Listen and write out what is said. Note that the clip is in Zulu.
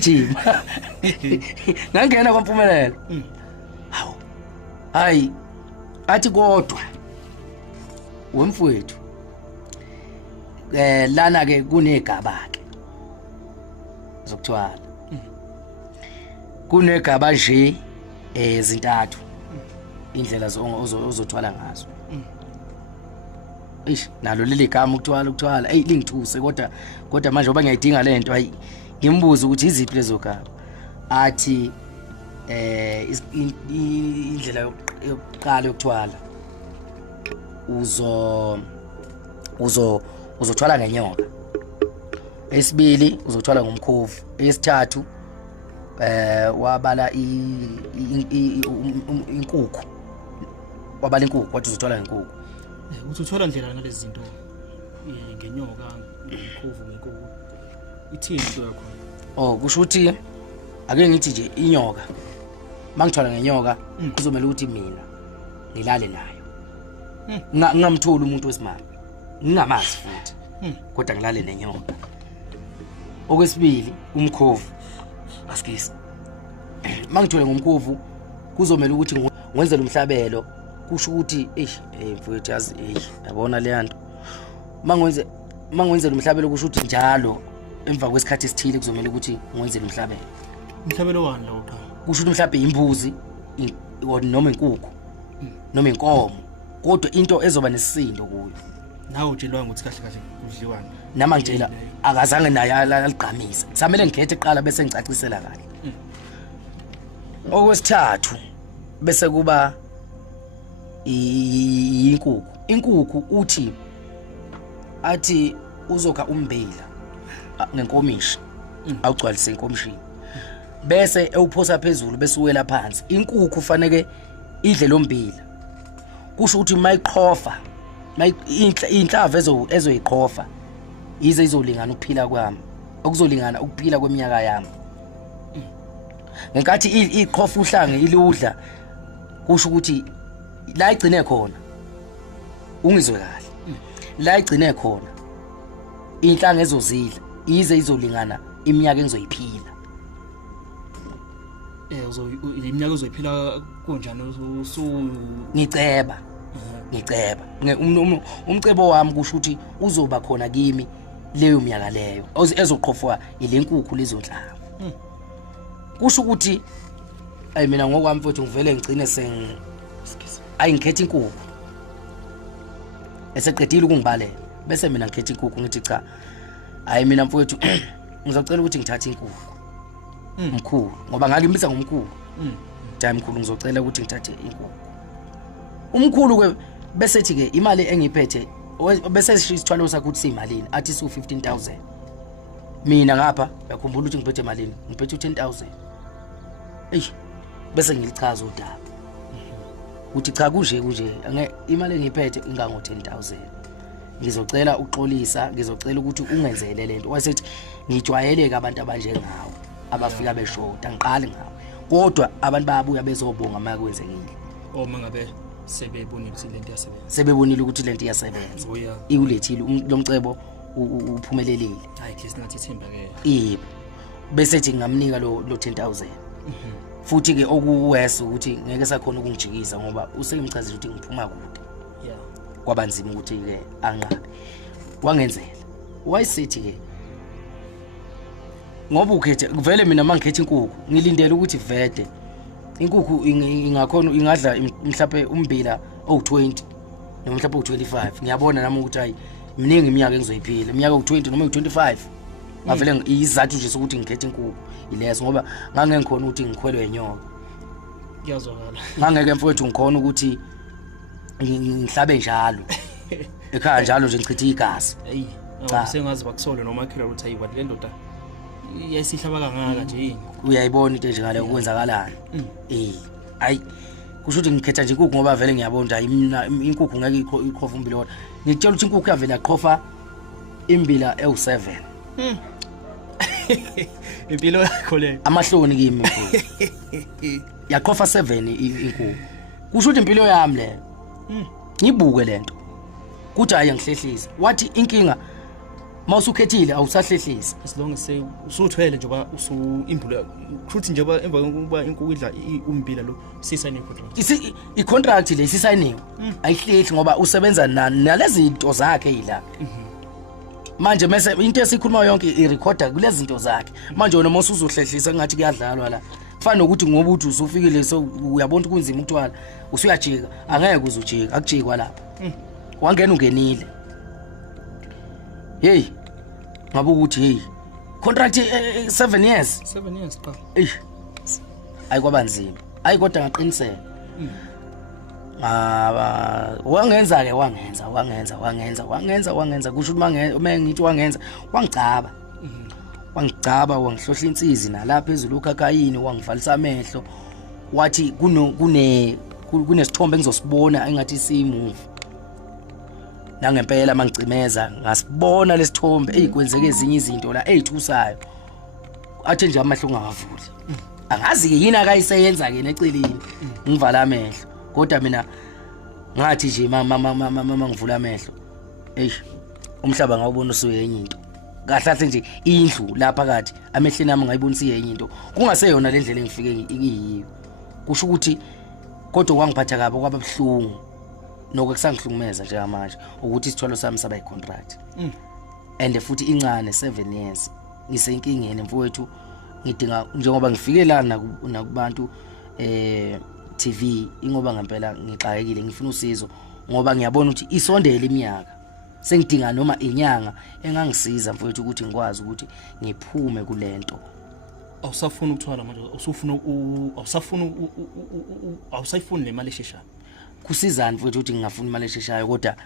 Jima. Ngangena kwampumelelo. Hawu. Hayi. Athi kodwa wemfowethu lana ke kunegaba ke zokuthwala kunegaba nje ezintathu indlela ozothwala ngazo nalo leli gama ukuthwala lingithuse kodwa manje oba ngiyayidinga lento hayi ngimbuza ukuthi iziphi lezo gaba athi indlela yokuqala yokuthwala uzothwala ngenyoka, esibili uzothwala ngomkhovu, esithathu wabala inkukhu, wabala inkukhu wathi uzothwala ngenkukhu. Uzothwala ndlela nalezi zinto ngenyoka, ngomkhovu, ngenkukhu, ithini into yakho? Kusho ukuthi ake ngithi nje inyoka mangithwala ngenyoka kuzomela ukuthi mina ngilale nayo, ngingamtholi umuntu wesimami, ngingamazi futhi kodwa ngilale nenyoka. Okwesibili umkhovu, asikisi mangithwele ngomkhovu kuzomela ukuthi ngwenzele umhlabelo, kusho ukuthi mfowethu yazi yabona le nto mangwenzele umhlabelo kusho ukuthi njalo emva kwesikhathi esithile kuzomela ukuthi ngwenzele umhlabelo. Umhlabelo wani lawo cha? Kusho ukuthi mhlawumbe imbuzi noma inkukhu noma inkomo, kodwa into ezoba nesisindo kuyo. Nawe utshelwa ukuthi kahle kahle kudliwana. Nama ngitshela akazange naye aligqamisa. Samele ngikhethe iqala bese ngicacisela kahle. Okwesithathu bese kuba inkukhu. Inkukhu uthi athi uzokha umbila ngenkomishi awugcwalise inkomishini bese ewuphosa phezulu bese uwela phansi. Inkukhu fanele idle lombila, kusho ukuthi mayiqhofa inhlava ezoyiqhofa ize izolingana ukuphila kwami, okuzolingana ukuphila kweminyaka yami. Ngenkathi iqhofa uhlange iludla, kusho ukuthi la igcine khona ungizwe kahle, la igcine khona inhlanga ezozidla ize izolingana iminyaka engizoyiphila. Iminyaka ozoyiphila konjani ngiceba umcebo wami kusho ukuthi uzoba khona kimi leyo minyaka leyo ezoqhofwa ile nkukhu lezo nhlava. Kusho ukuthi mina ngokwami mfowethu ngivele ngicine ngikhetha inkukhu eseqedile ukungibalela bese mina ngikhetha inkukhu ngithi cha mina mfowethu ngizocela ukuthi ngithathe inkukhu mkhulu ngoba ngakimisa ngomkhulu mkhulu ngizocela ukuthi ngithathe inkukhu umkhulu ke bese ethi ke imali engiphethe bese isithwalo sakho uthi simalini, athi su 15,000. Mina ngapha yakhumbula ukuthi ngiphethe malini, ngiphethe 10,000. Bese ngilichaza udaba uthi cha kunje imali engiphethe ingango 10,000. Ngizocela ukuxolisa, ngizocela ukuthi ungenzele lento. Wasethi ngijwayeleke abantu abanjengawe abafika beshoda, ngiqale ngawe kodwa abantu bayabuya bezobonga makwenzekile. Mangabe sebebonile ukuthi lento iyasebenza, sebebonile ukuthi lento iyasebenza, iwulethile lomcebo uphumelelile. Hayi ke sinathi ithemba ke bese ethi ngamnika lo 10,000. Futhi ke okuwese ukuthi ngeke sakhona ukungijikisa ngoba usengimchazile ukuthi ngiphuma kude. Kwabanzima ukuthi ke angabe wangenzela. Wayesethi ke ngoba ukhethe vele mina mangikhethe inkukhu ngilindele ukuthi vede inkukhu ingakhona ingadla mhlawumbe umbila owu20 noma mhlawumbe u25. Ngiyabona nami ukuthi hayi miningi iminyaka engizoyiphila, iminyaka u20 noma u25. Ngavele izathu nje sokuthi ngikhethe inkukhu ileso ngoba ngangeke ngikhona ukuthi ngikhwelwe inyoka. Kuyazwakala. Ngangeke mfowethu ngikhona ukuthi ngihlabe njalo ekhaya njalo nje ngichithe igazi. Sengazi bakusole noma akhela ukuthi hayi kwathi le ndoda yesihlaba kangaka nje yini. Uyayibona into nje ngale ukwenzakalayo. Hayi kusho ukuthi ngikhetha nje inkukhu ngoba vele ngiyabona hayi mina inkukhu ngeke iqhofa umbila wona. Ngitshela ukuthi inkukhu yavela yaqhofa imbila ewu7. Impilo yakho le amahloni kimi yaqhofa 7 inkukhu. Kusho ukuthi impilo yami le ngibuke lento kuthi hayi ngihlehlisa. Wathi inkinga mawusukhethile awusahlehlisi as long as say usuthwele njengoba usuimbula futhi njengoba emva kokuba inkukhu idla umbila lo sisayine contract i-contract le sisayiniwe ayihlehli ngoba usebenza nalezi zinto zakhe yila manje mase into esikhuluma yonke irecorda kulezi zinto zakhe manje wena mase uzohlehlisa ngathi kuyadlalwa la kufana ukuthi ngoba uthi usufikile so uyabona kunzima ukutwala usuyajika angeke uzujika akujikwa lapha wangena ungenile hey ngabe ukuthi hey contract 7 years cha ayikwaba nzima ayikodwa ngaqiniseka wangenza ke wangenza kusho ukuthi uma ngithi wangenza wangicaba wangihlohla insizi nalapha ezulu ukakayini wangivalisa amehlo wathi kunesithombe engizosibona engathi siyimovie nangempela mangicimeza ngasibona lesithombe eyikwenzeke ezinye izinto la ezithusayo athe nje amehlo ungavuli angazi ke yini akayiseyenza ke neceleni ngivala amehlo kodwa mina ngathi nje mama ngivula amehlo umhlaba ngawubona usuyenye into kahlahle nje indlu lapha kathi amehleni ami ngayibonisa iyenye into kungaseyona le ndlela engifike iyiyo kusho ukuthi kodwa kwangiphatha kabi kwaba buhlungu nokusangihlumeza nje manje ukuthi isithwalo sami saba icontract and futhi incane 7 years ngisenkingeni mfowethu ngidinga njengoba ngifike la nakubantu TV ingoba ngempela ngixakekile ngifuna usizo ngoba ngiyabona ukuthi isondele iminyaka sengidinga noma inyanga engangisiza mfowethu ukuthi ngikwazi ukuthi ngiphume kulento awusafuna ukuthwala manje awusayifuni le mali esheshayo kusizani mfowethu ukuthi ngingafuni imali esheshayo kodwa